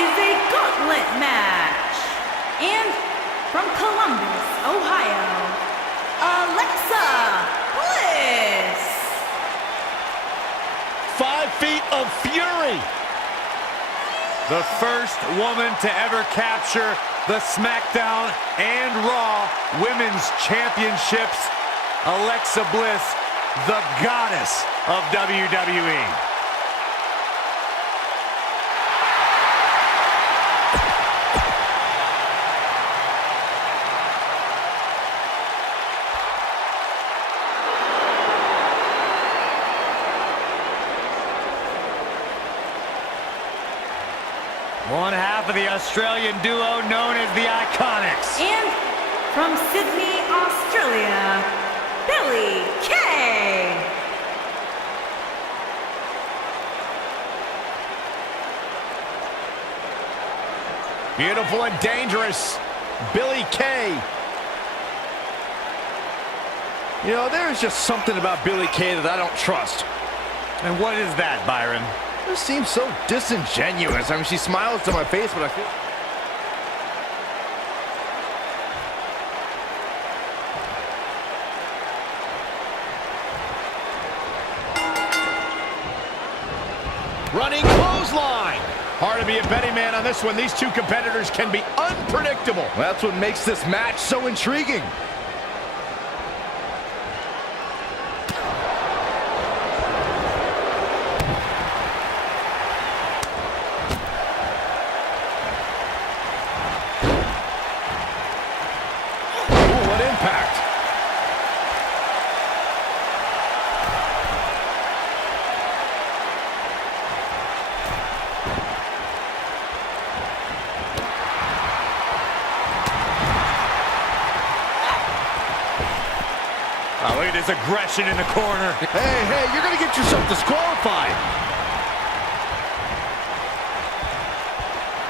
is a gauntlet match. And from Columbus, Ohio, Alexa Bliss. 5 feet of fury. The first woman to ever capture the SmackDown and Raw Women's Championships, Alexa Bliss, the goddess of WWE. One half of the Australian duo known as the Iconics. And from Sydney, Australia, Billie Kay. Beautiful and dangerous, Billie Kay. You know, there's just something about Billie Kay that I don't trust. And what is that, Byron? It seems so disingenuous. I mean, she smiles to my face, but I feel... Running clothesline. Hard to be a betting man on this one. These two competitors can be unpredictable. Well, that's what makes this match so intriguing. Oh, look at his aggression in the corner. Hey, you're going to get yourself disqualified.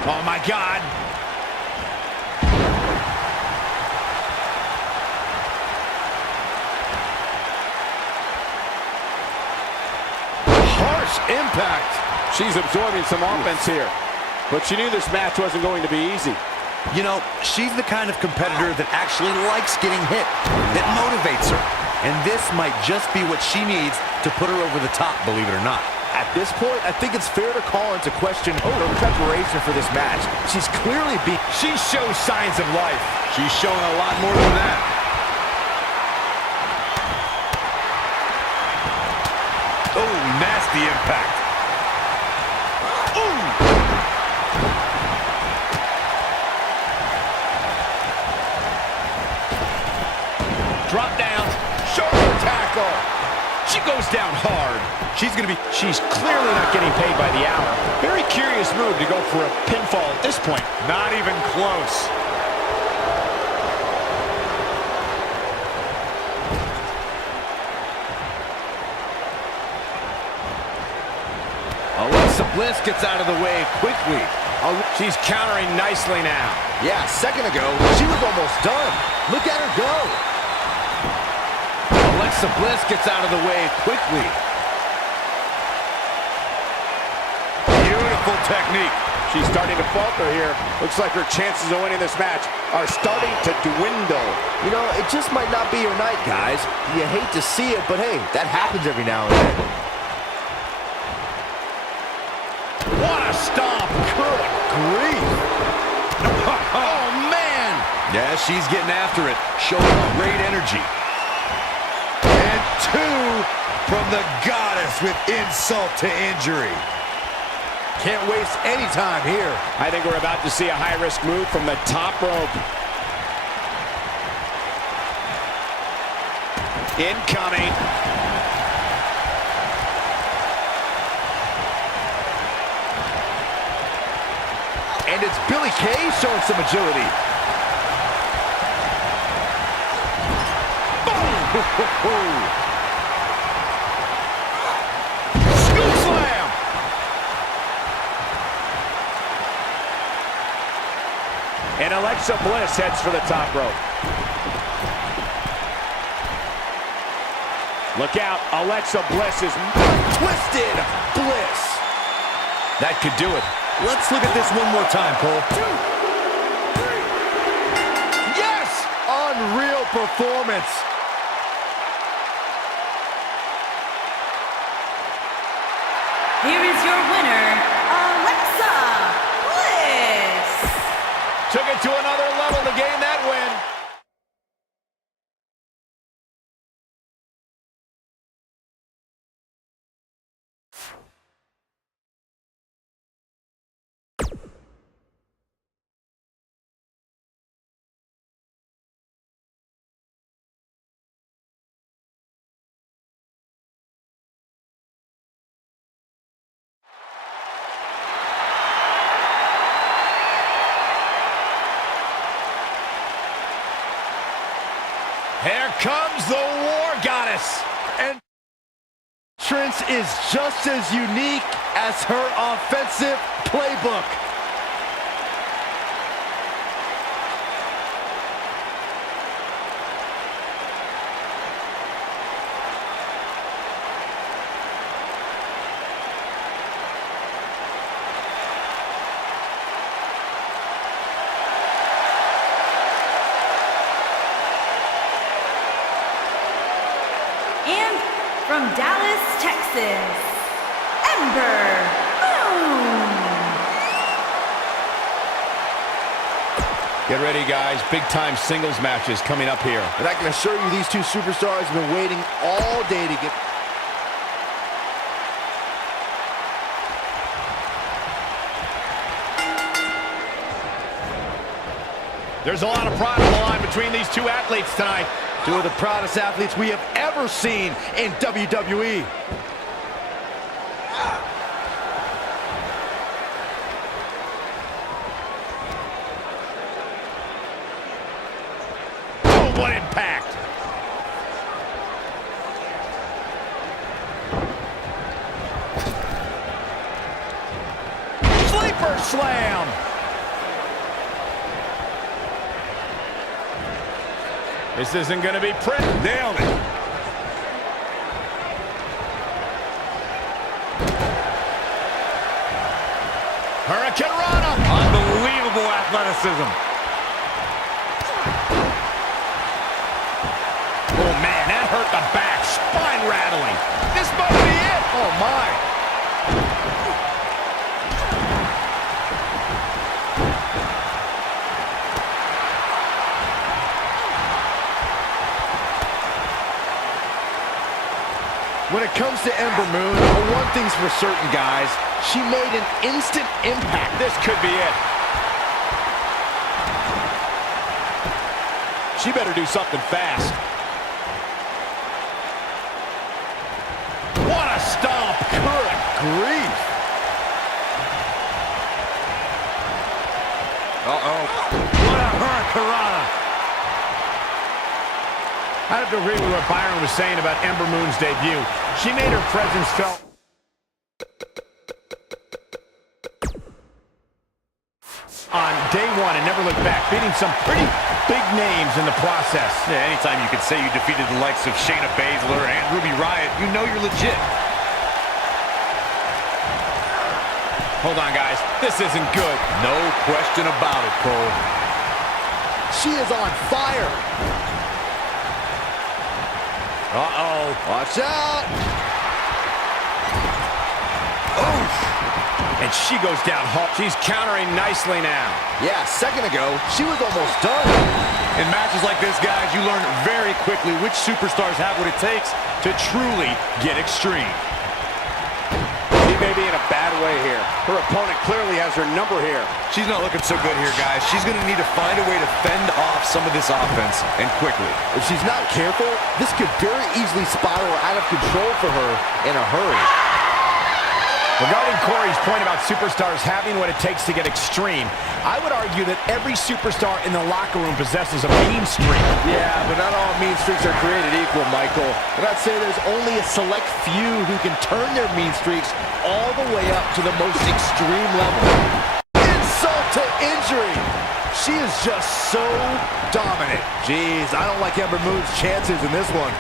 Oh, my God. Harsh impact. She's absorbing some offense here, but she knew this match wasn't going to be easy. You know, she's the kind of competitor that actually likes getting hit, that motivates her. And this might just be what she needs to put her over the top, believe it or not. At this point, I think it's fair to call into question her preparation for this match. She's clearly beat. She shows signs of life. She's showing a lot more than that. Oh, nasty impact. Drop down, shoulder tackle. She goes down hard. She's clearly not getting paid by the hour. Very curious move to go for a pinfall at this point. Not even close. Alexa Bliss gets out of the way quickly. She's countering nicely now. Yeah, a second ago, she was almost done. Look at her go. Alexa Bliss gets out of the way quickly. Beautiful technique. She's starting to falter here. Looks like her chances of winning this match are starting to dwindle. You know, it just might not be your night, guys. You hate to see it, but hey, that happens every now and then. What a stomp! Good grief! Oh, man! Yeah, she's getting after it, showing great energy. And two from the goddess with insult to injury. Can't waste any time here. I think we're about to see a high-risk move from the top rope. Incoming. And it's Billie Kay showing some agility. Scoop slam! And Alexa Bliss heads for the top rope. Look out, Alexa Bliss is twisted Bliss. That could do it. Let's look at this one more time, Cole. Yes! Unreal performance. Here is your winner, Alexa Bliss. Took it to another level to gain that win. Here comes the War Goddess. And entrance is just as unique as her offensive playbook. And from Dallas, Texas, Ember Moon. Get ready, guys. Big-time singles matches coming up here. And I can assure you these two superstars have been waiting all day to get... There's a lot of pride on the line between these two athletes tonight. Two of the proudest athletes we have ever seen in WWE. Oh, what impact! Sleeper slam! This isn't going to be pretty. Nailed it. Hurricane Rana. Unbelievable athleticism. Oh, man, that hurt the back. Spine rattling. This might be it. Oh, my. When it comes to Ember Moon, one thing's for certain, guys. She made an instant impact. This could be it. She better do something fast. What a stomp. Good grief. Uh-oh. What a hurricanrana. I have to agree with what Byron was saying about Ember Moon's debut. She made her presence felt. On day one and never looked back, beating some pretty big names in the process. Yeah, anytime you can say you defeated the likes of Shayna Baszler and Ruby Riott, you know you're legit. Hold on, guys. This isn't good. No question about it, Cole. She is on fire. Uh-oh. Watch out. Oof. And she goes down hard. She's countering nicely now. Yeah, a second ago, she was almost done. In matches like this, guys, you learn very quickly which superstars have what it takes to truly get extreme. She may be in a bad way here. Her opponent clearly has her number here. She's not looking so good here, guys. She's going to need to find a way to fend off some of this offense, and quickly. If she's not careful, this could very easily spiral out of control for her in a hurry. Regarding Corey's point about superstars having what it takes to get extreme, I would argue that every superstar in the locker room possesses a mean streak. Yeah, but not all mean streaks are created equal, Michael. And I'd say there's only a select few who can turn their mean streaks all the way up to the most extreme level. Insult to injury. She is just so dominant. Jeez, I don't like Ember Moon's chances in this one.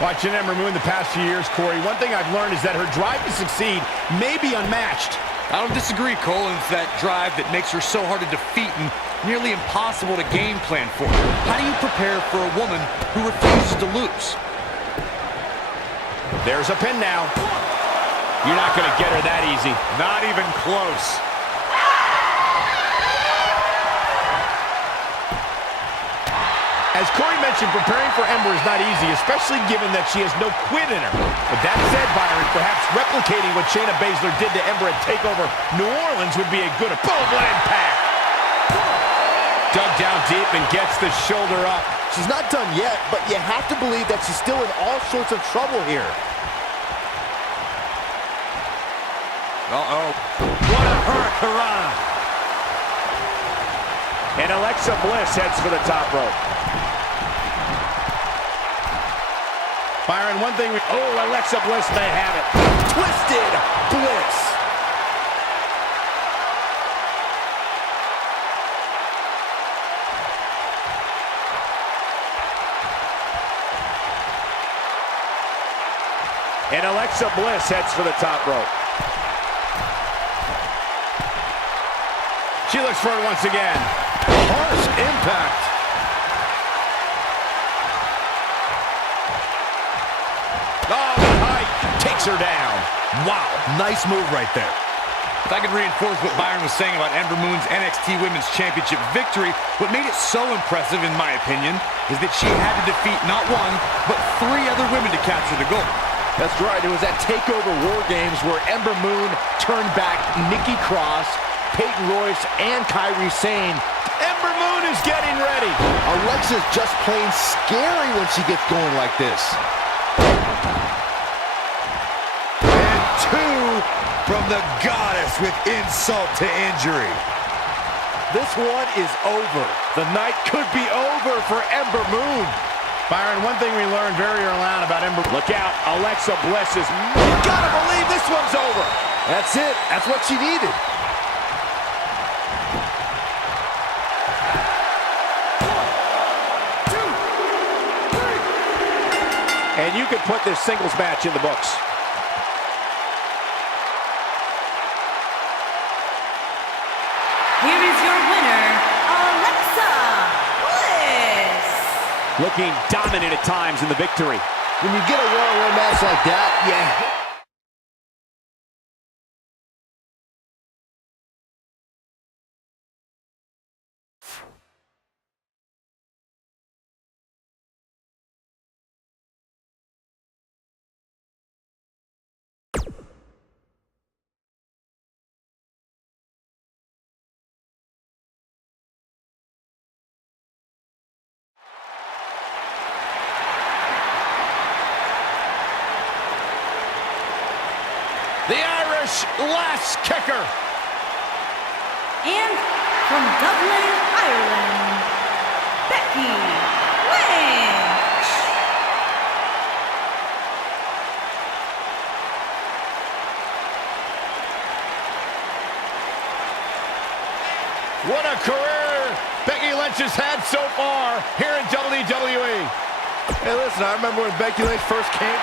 Watching Ember Moon the past few years, Corey, one thing I've learned is that her drive to succeed may be unmatched. I don't disagree, Cole. It's that drive that makes her so hard to defeat and nearly impossible to game plan for. How do you prepare for a woman who refuses to lose? There's a pin now. You're not going to get her that easy. Not even close. As Corey mentioned, preparing for Ember is not easy, especially given that she has no quit in her. But that said, Byron, perhaps replicating what Shayna Baszler did to Ember at TakeOver New Orleans would be a good boom, what impact! Dug down deep and gets the shoulder up. She's not done yet, but you have to believe that she's still in all sorts of trouble here. Uh-oh. What a hurricanrana. And Alexa Bliss heads for the top rope. Byron, one thing Oh, Alexa Bliss may have it. Twisted Bliss. And Alexa Bliss heads for the top rope. She looks for it once again. Harsh impact. Oh, the height takes her down. Wow, nice move right there. If I could reinforce what Byron was saying about Ember Moon's NXT Women's Championship victory, what made it so impressive, in my opinion, is that she had to defeat not one, but 3 other women to capture the gold. That's right. It was at TakeOver War Games where Ember Moon turned back Nikki Cross, Peyton Royce, and Kairi Sane. Ember Moon is getting ready. Alexa's just plain scary when she gets going like this. And 2 from the goddess with insult to injury. This one is over. The night could be over for Ember Moon. Byron, one thing we learned very early on about Ember. Look out, Alexa Bliss is... You gotta believe this one's over. That's it. That's what she needed. And you could put this singles match in the books. Here is your winner, Alexa Bliss. Looking dominant at times in the victory. When you get a one-on-one match like that, yeah. The Irish last kicker. And from Dublin, Ireland, Becky Lynch. What a career Becky Lynch has had so far here in WWE. Hey, listen, I remember when Becky Lynch first came.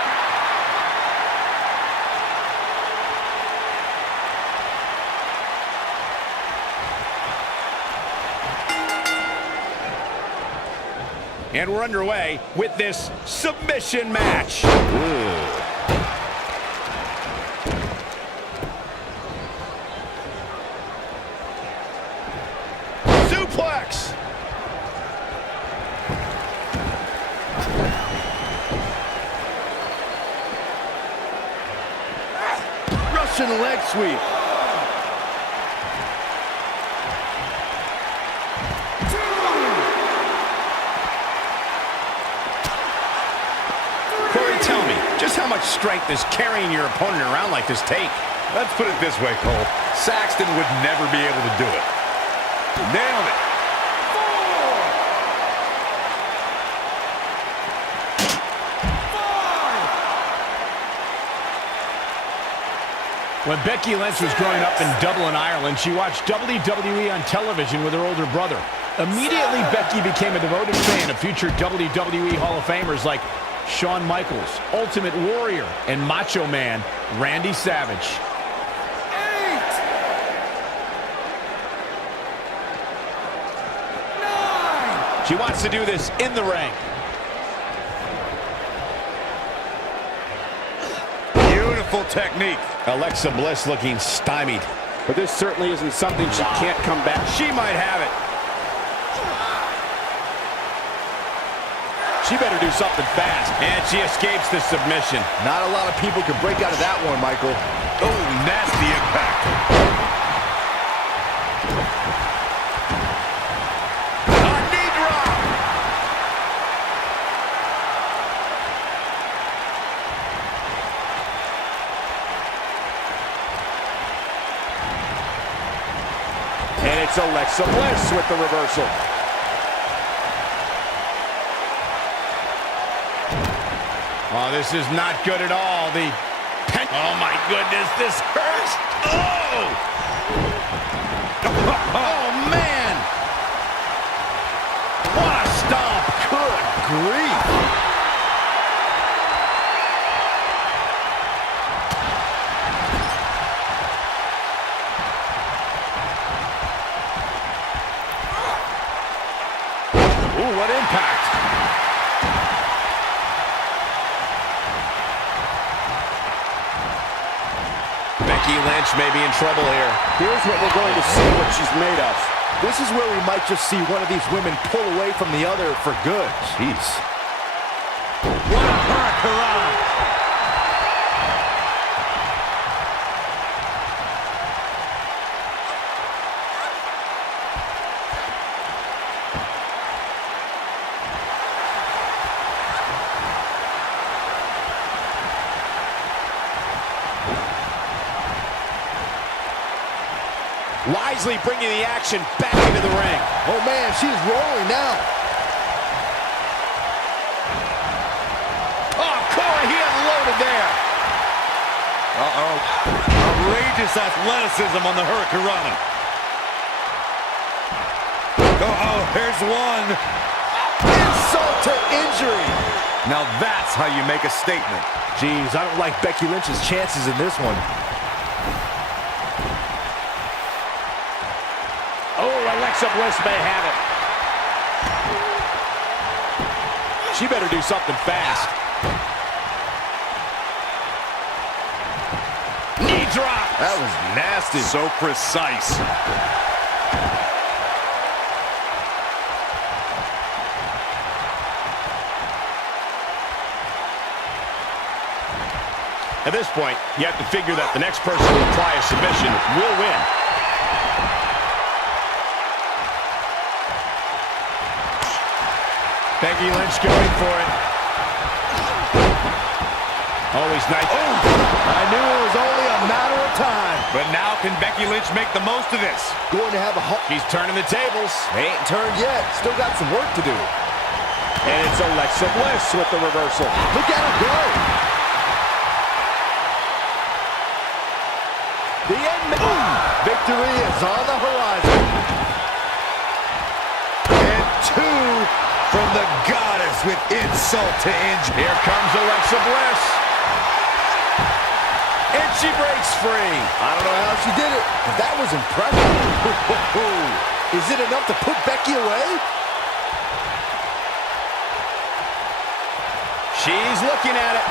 And we're underway with this submission match. Suplex. Russian leg sweep. Corey, tell me, just how much strength does carrying your opponent around like this take? Let's put it this way, Cole. Saxton would never be able to do it. Nailed it. When Becky Lynch was growing up in Dublin, Ireland, she watched WWE on television with her older brother. Immediately, Becky became a devoted fan of future WWE Hall of Famers like Shawn Michaels, Ultimate Warrior, and Macho Man, Randy Savage. 8, 9. She wants to do this in the ring. Beautiful technique. Alexa Bliss looking stymied. But this certainly isn't something she can't come back. She might have it. She better do something fast. And she escapes the submission. Not a lot of people can break out of that one, Michael. Oh, nasty impact. A knee drop. And it's Alexa Bliss with the reversal. Oh, this is not good at all. Oh, my goodness, this hurts. Oh! Oh, man! What a stomp. Good grief. Ooh, what impact. Becky Lynch may be in trouble here. Here's what we're going to see what she's made of. This is where we might just see one of these women pull away from the other for good. Jeez. What a hurricane. Wisely bringing the action back into the ring. Oh, man, she's rolling now. Oh, Corey, he unloaded there. Uh-oh. Outrageous athleticism on the hurricane. Uh-oh, here's one. Insult to injury. Now that's how you make a statement. Jeez, I don't like Becky Lynch's chances in this one. Oh, Alexa Bliss may have it. She better do something fast. Knee drop. That was nasty. So precise. At this point, you have to figure that the next person to apply a submission will win. Becky Lynch going for it. Always nice. Oh, I knew it was only a matter of time. But now can Becky Lynch make the most of this? Going to have a... He's turning the tables. They ain't turned yet. Still got some work to do. And it's Alexa Bliss with the reversal. Look at her go. The end. Victory is on the horizon. And two from the goddess with insult to injury. Here comes Alexa Bliss. And she breaks free. I don't know how she did it, but that was impressive. Is it enough to put Becky away? She's looking at it.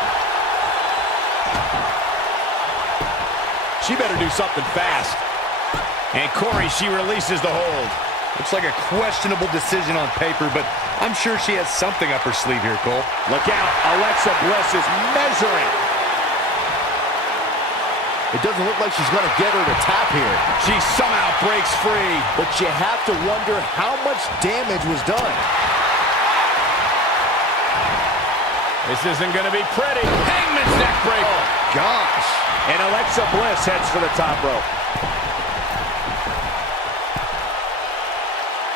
She better do something fast. And Corey, she releases the hold. Looks like a questionable decision on paper, but I'm sure she has something up her sleeve here, Cole. Look out, Alexa Bliss is measuring. It doesn't look like she's going to get her to tap here. She somehow breaks free. But you have to wonder how much damage was done. This isn't going to be pretty. Hangman's neck breaker. Oh, gosh. And Alexa Bliss heads for the top rope.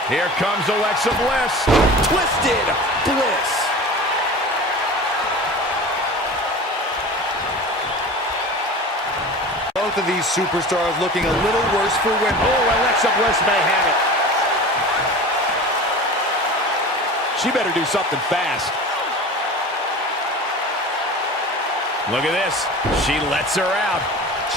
Here comes Alexa Bliss. Twisted Bliss. Both of these superstars looking a little worse for women. Oh, Alexa Bliss may have it. She better do something fast. Look at this. She lets her out.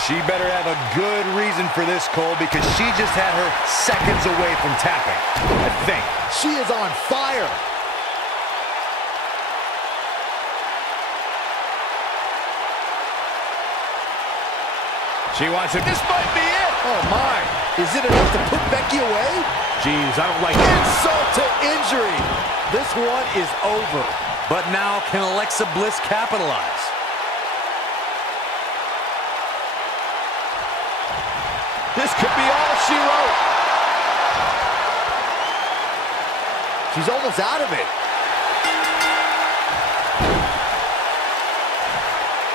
She better have a good reason for this, Cole, because she just had her seconds away from tapping, I think. She is on fire. She wants it. This might be it. Oh, my. Is it enough to put Becky away? Jeez, I don't like it. Insult to injury. This one is over. But now, can Alexa Bliss capitalize? This could be all she wrote. She's almost out of it.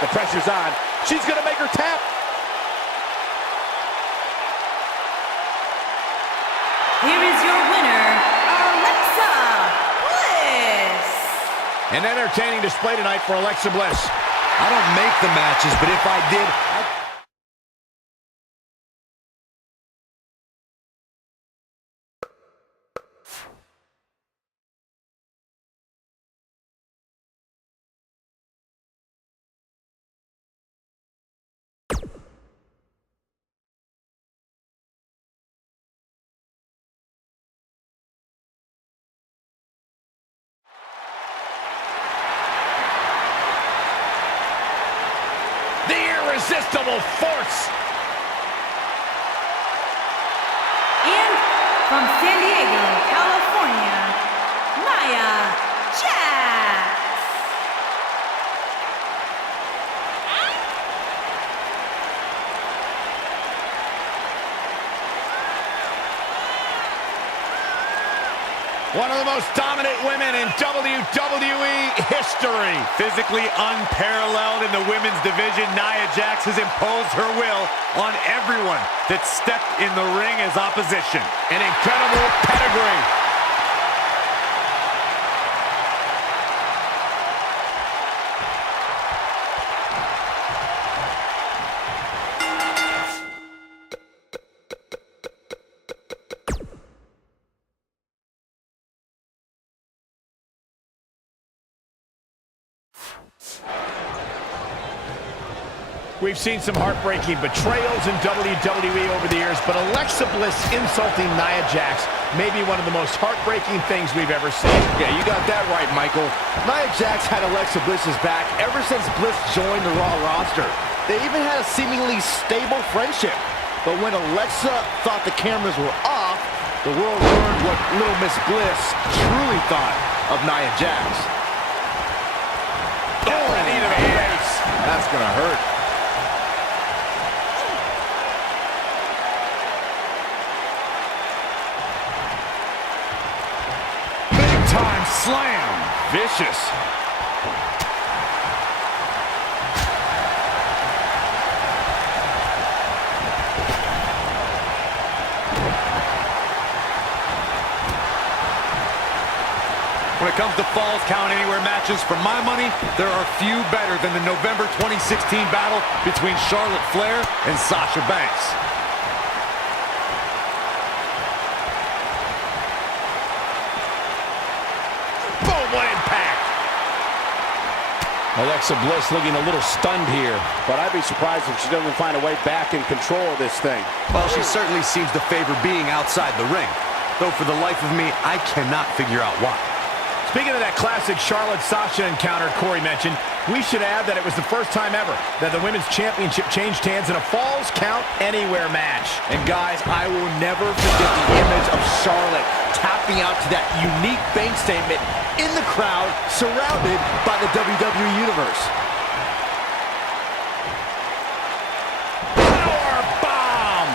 The pressure's on. She's going to make her tap. Here is your winner, Alexa Bliss. An entertaining display tonight for Alexa Bliss. I don't make the matches, but if I did, The irresistible force. And from San Diego, California, Nia Jax. One of the most dominant women in WWE history. physically unparalleled in the women's division, Nia Jax has imposed her will on everyone that stepped in the ring as opposition. An incredible pedigree. We've seen some heartbreaking betrayals in WWE over the years, but Alexa Bliss insulting Nia Jax may be one of the most heartbreaking things we've ever seen. Yeah, you got that right, Michael. Nia Jax had Alexa Bliss's back ever since Bliss joined the Raw roster. They even had a seemingly stable friendship. But when Alexa thought the cameras were off, the world learned what Little Miss Bliss truly thought of Nia Jax. Oh, a knee to the face. That's gonna hurt. Time slam. Vicious. When it comes to Falls Count Anywhere matches, for my money, there are few better than the November 2016 battle between Charlotte Flair and Sasha Banks. Alexa Bliss looking a little stunned here. But I'd be surprised if she doesn't find a way back in control of this thing. Well, she certainly seems to favor being outside the ring. Though for the life of me, I cannot figure out why. Speaking of that classic Charlotte-Sasha encounter Corey mentioned, we should add that it was the first time ever that the Women's Championship changed hands in a Falls Count Anywhere match. And guys, I will never forget the image of Charlotte tapping out to that unique bank statement in the crowd, surrounded by the WWE Universe. Power bomb!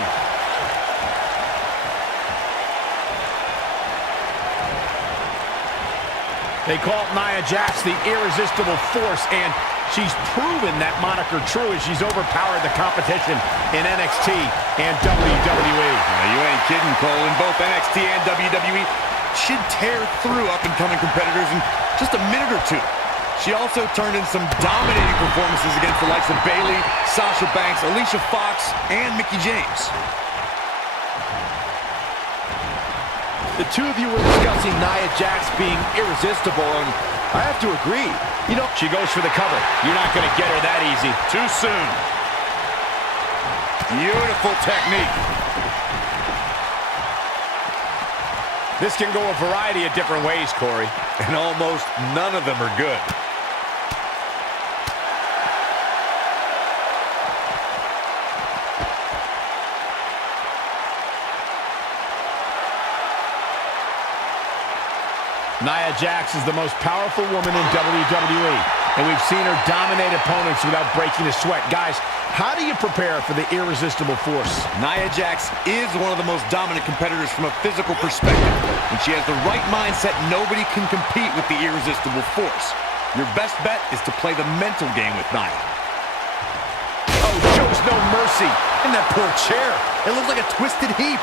They call Nia Jax the irresistible force, and she's proven that moniker true as she's overpowered the competition in NXT and WWE. Now, you ain't kidding, Cole. In both NXT and WWE, she'd tear through up-and-coming competitors in just a minute or two. She also turned in some dominating performances against the likes of Bayley, Sasha Banks, Alicia Fox, and Mickie James. The two of you were discussing Nia Jax being irresistible, and I have to agree. You know, She goes for the cover. You're not going to get her that easy. Too soon. Beautiful technique. This can go a variety of different ways, Corey. And almost none of them are good. Nia Jax is the most powerful woman in WWE, and we've seen her dominate opponents without breaking a sweat. Guys, how do you prepare for the irresistible force? Nia Jax is one of the most dominant competitors from a physical perspective. When she has the right mindset, nobody can compete with the irresistible force. Your best bet is to play the mental game with Nia. Oh, shows no mercy. And that poor chair. It looks like a twisted heap.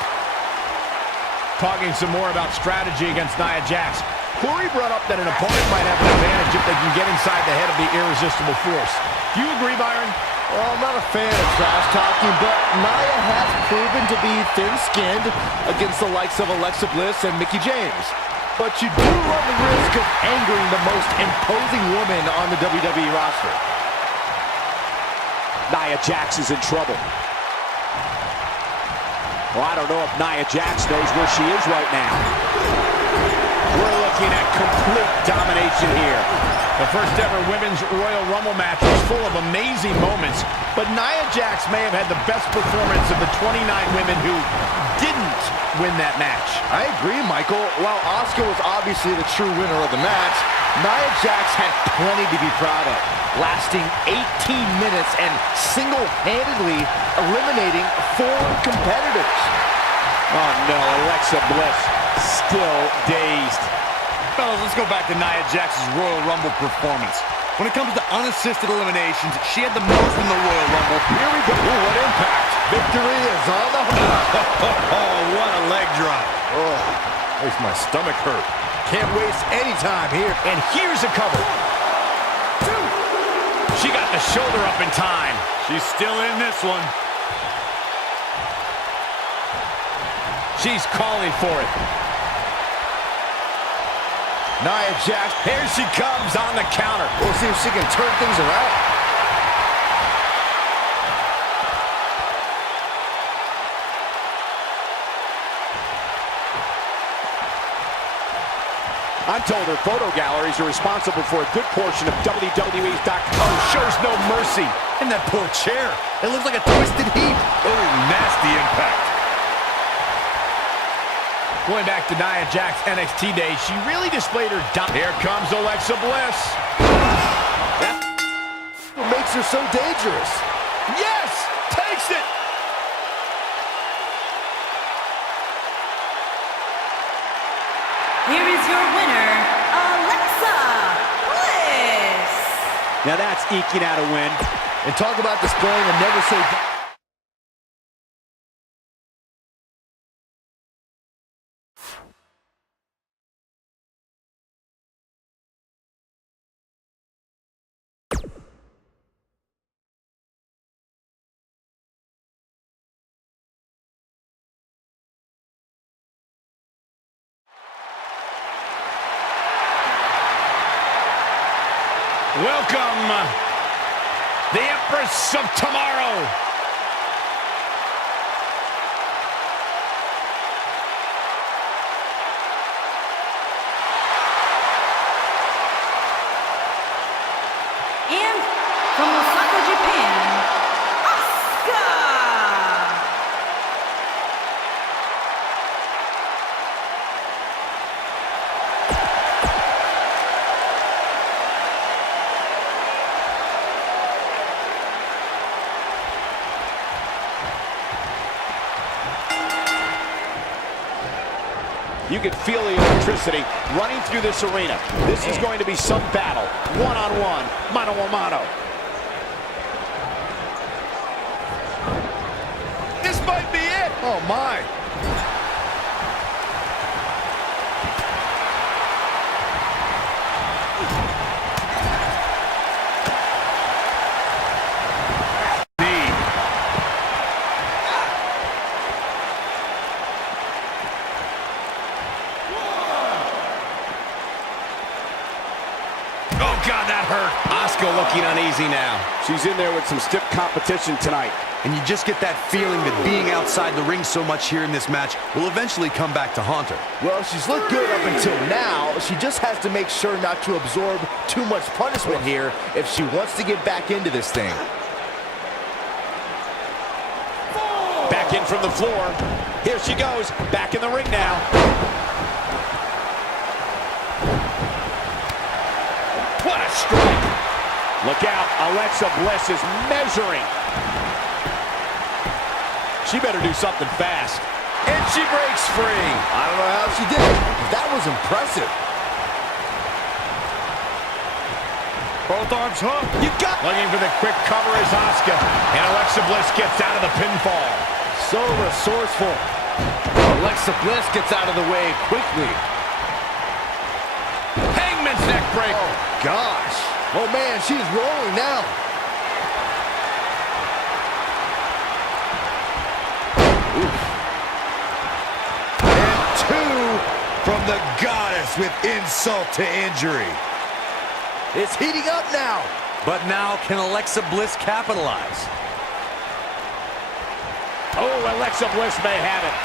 Talking some more about strategy against Nia Jax. Corey brought up that an opponent might have an advantage if they can get inside the head of the irresistible force. Do you agree, Byron? well, I'm not a fan of trash talking, but Nia has proven to be thin-skinned against the likes of Alexa Bliss and Mickie James. But you do run the risk of angering the most imposing woman on the WWE roster. Nia Jax is in trouble. Well, I don't know if Nia Jax knows where she is right now. We're looking at complete domination here. The first ever Women's Royal Rumble match was full of amazing moments, but Nia Jax may have had the best performance of the 29 women who didn't win that match. I agree, Michael. While Asuka was obviously the true winner of the match, Nia Jax had plenty to be proud of, lasting 18 minutes and single-handedly eliminating 4 competitors. Oh no, Alexa Bliss still dazed. Fellas, let's go back to Nia Jax's Royal Rumble performance. When it comes to unassisted eliminations, she had the most in the Royal Rumble. Here we go. Ooh, what impact. Victory is on the Oh, what a leg drop. Oh, makes my stomach hurt. Can't waste any time here. And here's a cover. She got the shoulder up in time. She's still in this one. She's calling for it. Nia Jax, Here she comes on the counter. we'll see if she can turn things around. I'm told her photo galleries are responsible for a good portion of WWE's Oh, shows no mercy. And that poor chair. It looks like a twisted heap. Oh, nasty impact. Going back to Nia Jax NXT days, she really displayed her Here comes Alexa Bliss. What makes her so dangerous? Yes! Takes it! Here is your winner, Alexa Bliss. Now that's eking out a win. And talk about displaying a never say die. Welcome, the Empress of Tomorrow. And from Osaka, Japan, Asuka. You can feel the electricity running through this arena. This is going to be some battle. One-on-one, mano-a-mano. This might be it. Oh, my. easy now. She's in there with some stiff competition tonight. And you just get that feeling that being outside the ring so much here in this match will eventually come back to haunt her. Well, she's looked good up until now. She just has to make sure not to absorb too much punishment here if she wants to get back into this thing. Back in from the floor. Here she goes. Back in the ring now. What a strike. Look out. Alexa Bliss is measuring. She better do something fast. And she breaks free. I don't know how she did it. That was impressive. Both arms hooked. You got looking for the quick cover as Asuka. And Alexa Bliss gets out of the pinfall. So resourceful. Alexa Bliss gets out of the way quickly. Hangman's neck break. Oh, gosh. Oh, man, she's rolling now. And two from the goddess with insult to injury. It's heating up now. But now can Alexa Bliss capitalize? Oh, Alexa Bliss may have it.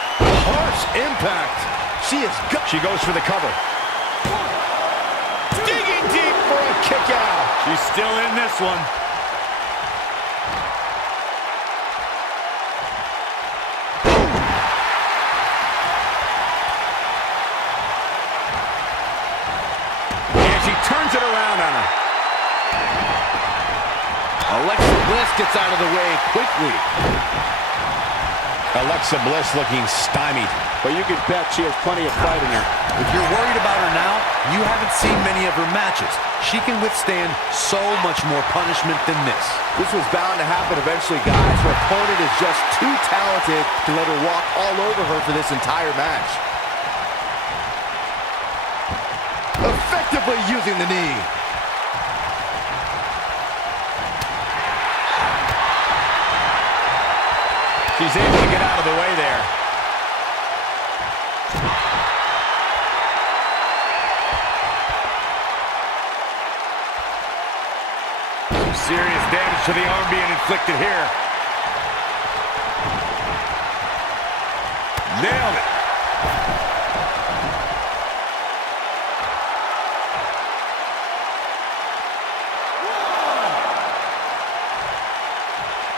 Harsh impact. She goes for the cover. Digging deep for a kick out. She's still in this one. And she turns it around on her. Alexa Bliss gets out of the way quickly. Alexa Bliss looking stymied. But you can bet she has plenty of fight in her. If you're worried about her now, you haven't seen many of her matches. She can withstand so much more punishment than this. This was bound to happen eventually, guys. Her opponent is just too talented to let her walk all over her for this entire match. Effectively using the knee. She's able to get out of the way there. Serious damage to the arm being inflicted here. Nailed it.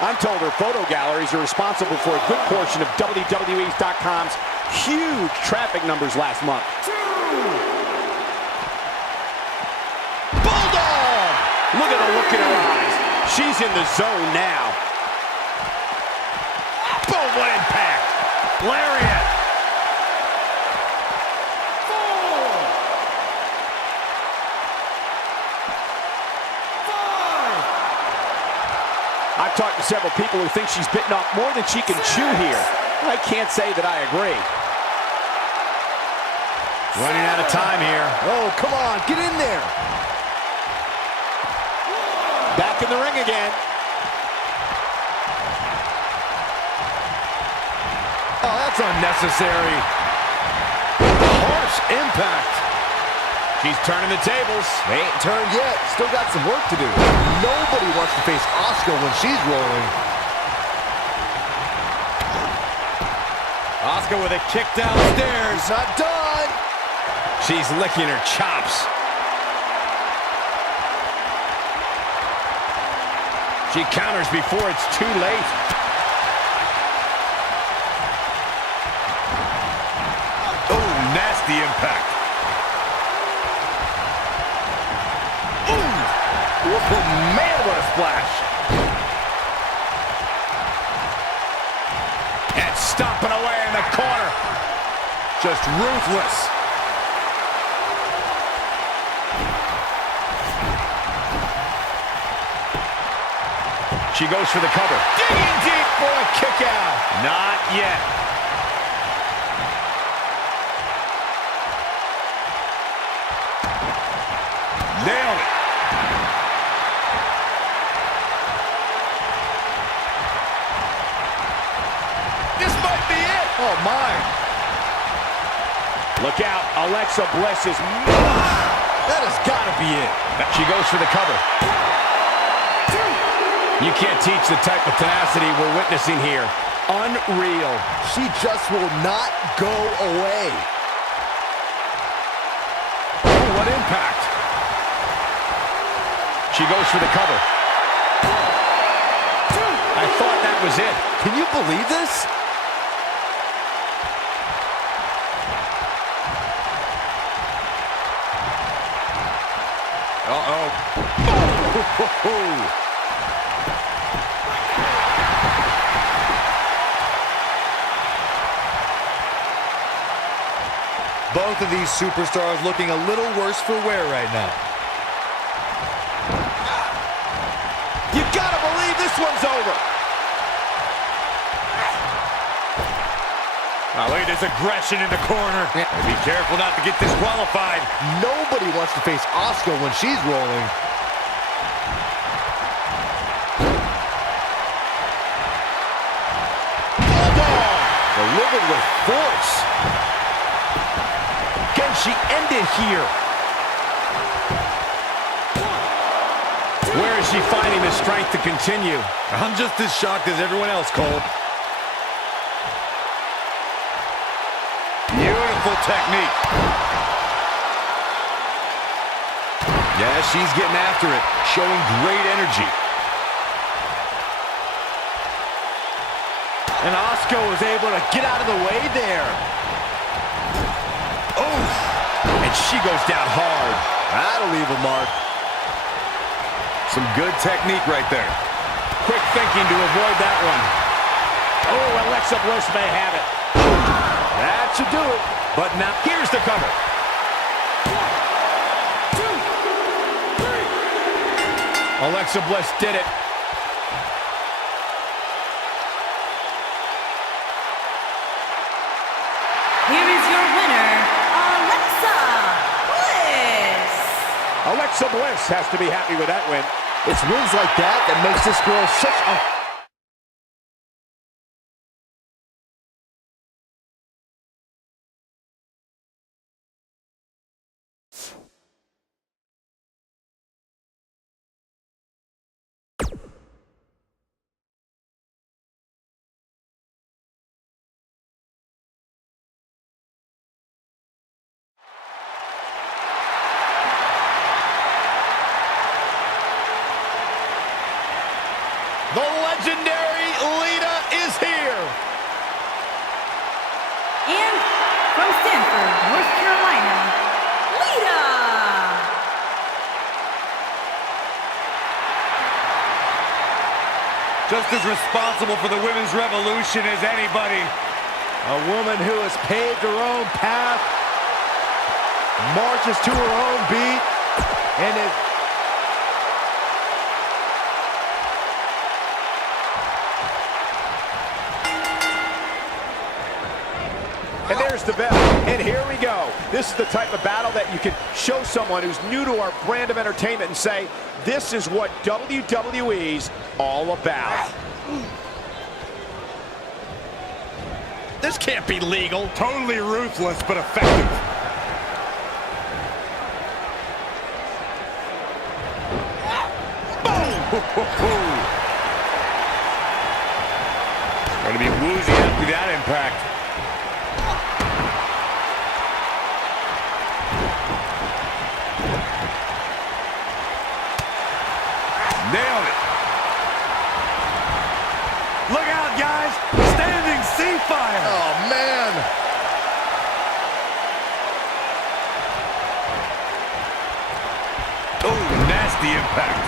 I'm told her photo galleries are responsible for a good portion of WWE's.com's huge traffic numbers last month. Bulldog! Look at the look in her eyes. She's in the zone now. Boom, what impact! Lariat. I've talked to several people who think she's bitten off more than she can chew here. I can't say that I agree. Running out of time here. Oh, come on, get in there. Back in the ring again. Oh, that's unnecessary. Harsh impact. She's turning the tables. They ain't turned yet. Still got some work to do. Nobody wants to face Asuka when she's rolling. Asuka with a kick downstairs. It's not done. She's licking her chops. She counters before it's too late. Oh, nasty impact. Oh, man, what a splash. And stomping away in the corner. Just ruthless. She goes for the cover. Digging deep for a kick out. Not yet. Nailed it. This might be it. Oh, my. Look out, Alexa Bliss is... That has got to be it. She goes for the cover. You can't teach the type of tenacity we're witnessing here. Unreal. She just will not go away. Oh, what impact. She goes for the cover. I thought that was it. Can you believe this? Uh-oh. Oh! Both of these superstars looking a little worse for wear right now. You gotta believe this one's over. Now look at this aggression in the corner. Be careful not to get disqualified. Nobody wants to face Asuka when she's rolling. Bulldog delivered with force. Can she end it here? Where is she finding the strength to continue? I'm just as shocked as everyone else, Cole. Beautiful technique. Yeah, she's getting after it, showing great energy. And Asuka was able to get out of the way there. Oh, and she goes down hard. That'll leave a mark. Some good technique right there. Quick thinking to avoid that one. Oh, Alexa Bliss may have it. That should do it. But now, here's the cover. 1, 2, 3. Alexa Bliss did it. Here is your winner, Alexa Bliss. Alexa Bliss has to be happy with that win. It's wins like that that makes this girl such a... The legendary Lita is here. And from Stanford, North Carolina, Lita. Just as responsible for the women's revolution as anybody. A woman who has paved her own path, marches to her own beat, and is... And there's the bell. And here we go. This is the type of battle that you can show someone who's new to our brand of entertainment and say, this is what WWE's all about. This can't be legal. Totally ruthless, but effective. Going to be woozy after that impact. Nailed it. Look out, guys. Standing sea fire. Oh, man. Oh, nasty impact.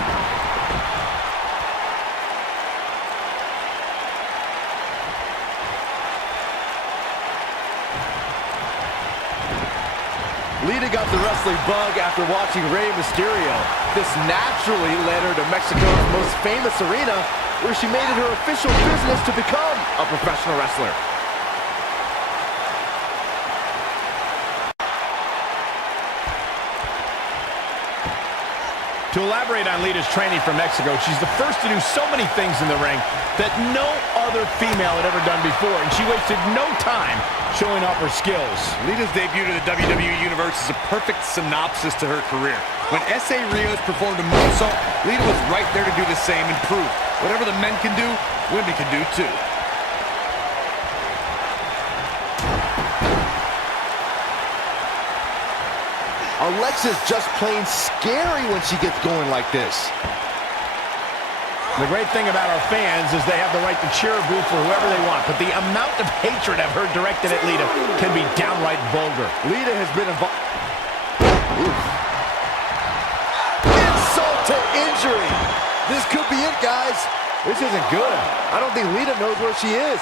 Lita got the wrestling bug after watching Rey Mysterio. This naturally led her to Mexico's most famous arena, where she made it her official business to become a professional wrestler. To elaborate on Lita's training from Mexico, she's the first to do so many things in the ring that no other female had ever done before, and she wasted no time showing off her skills. Lita's debut to the WWE Universe is a perfect synopsis to her career. When S.A. Rios performed a moonsault, Lita was right there to do the same and prove whatever the men can do, women can do too. Alexa's just plain scary when she gets going like this. The great thing about our fans is they have the right to cheer or boo for whoever they want, but the amount of hatred I've heard directed at Lita can be downright vulgar. Lita has been involved. Insult to injury. This could be it, guys. This isn't good. I don't think Lita knows where she is.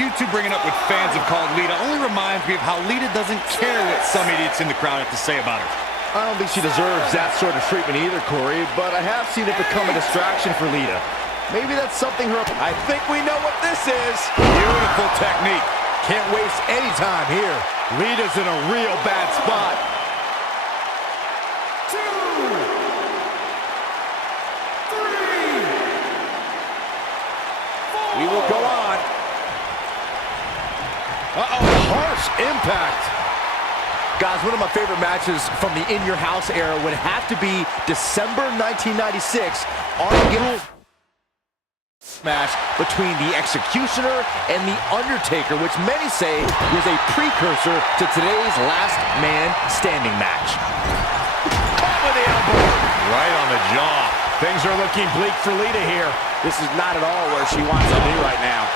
You two bringing up what fans have called Lita only reminds me of how Lita doesn't care what some idiots in the crowd have to say about her. I don't think she deserves that sort of treatment either, Corey, but I have seen it become a distraction for Lita. Maybe that's something her... I think we know what this is. Beautiful technique. Can't waste any time here. Lita's in a real bad spot. We will go on. Uh-oh, harsh impact. Guys, one of my favorite matches from the In Your House era would have to be December 1996, Armageddon match between the Executioner and the Undertaker, which many say was a precursor to today's Last Man Standing match. Caught with the elbow. Right on the jaw. Things are looking bleak for Lita here. This is not at all where she wants to be right now.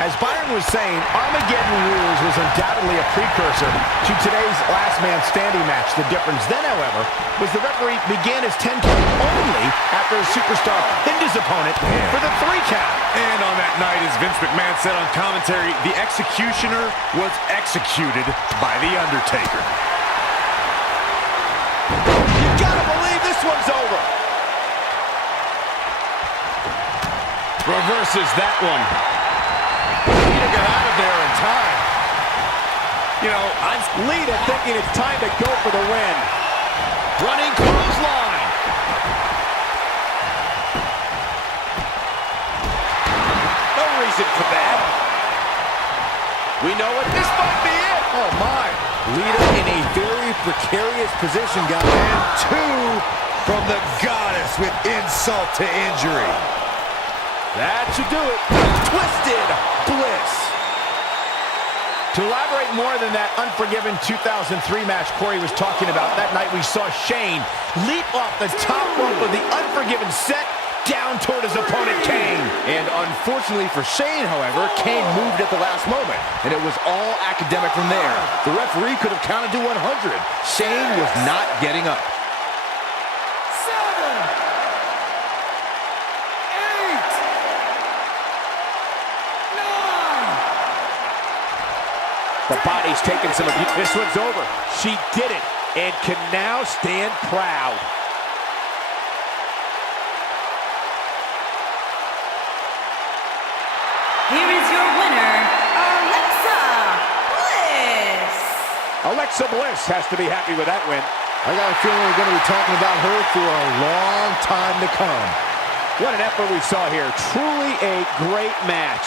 As Byron was saying, Armageddon Rules was undoubtedly a precursor to today's Last Man Standing match. The difference then, however, was the referee began his 10 count only after a superstar pinned his opponent for the 3 count. And on that night, as Vince McMahon said on commentary, the Executioner was executed by the Undertaker. You gotta believe this one's over. Reverses that one. Lita got out of there in time. You know, I'm Lita thinking it's time to go for the win. Running clothesline. No reason for that. We know what this might be it. Oh, my. Lita in a very precarious position, guys. And 2 from the goddess with insult to injury. That should do it. Twisted Bliss. To elaborate more than that unforgiven 2003 match Corey was talking about, that night we saw Shane leap off the top rope of the Unforgiven set down toward his opponent Kane. And unfortunately for Shane, however, Kane moved at the last moment, and it was all academic from there. The referee could have counted to 100. Shane was not getting up. The body's taking some abuse. This one's over. She did it and can now stand proud. Here is your winner, Alexa Bliss. Alexa Bliss has to be happy with that win. I got a feeling we're going to be talking about her for a long time to come. What an effort we saw here. Truly a great match.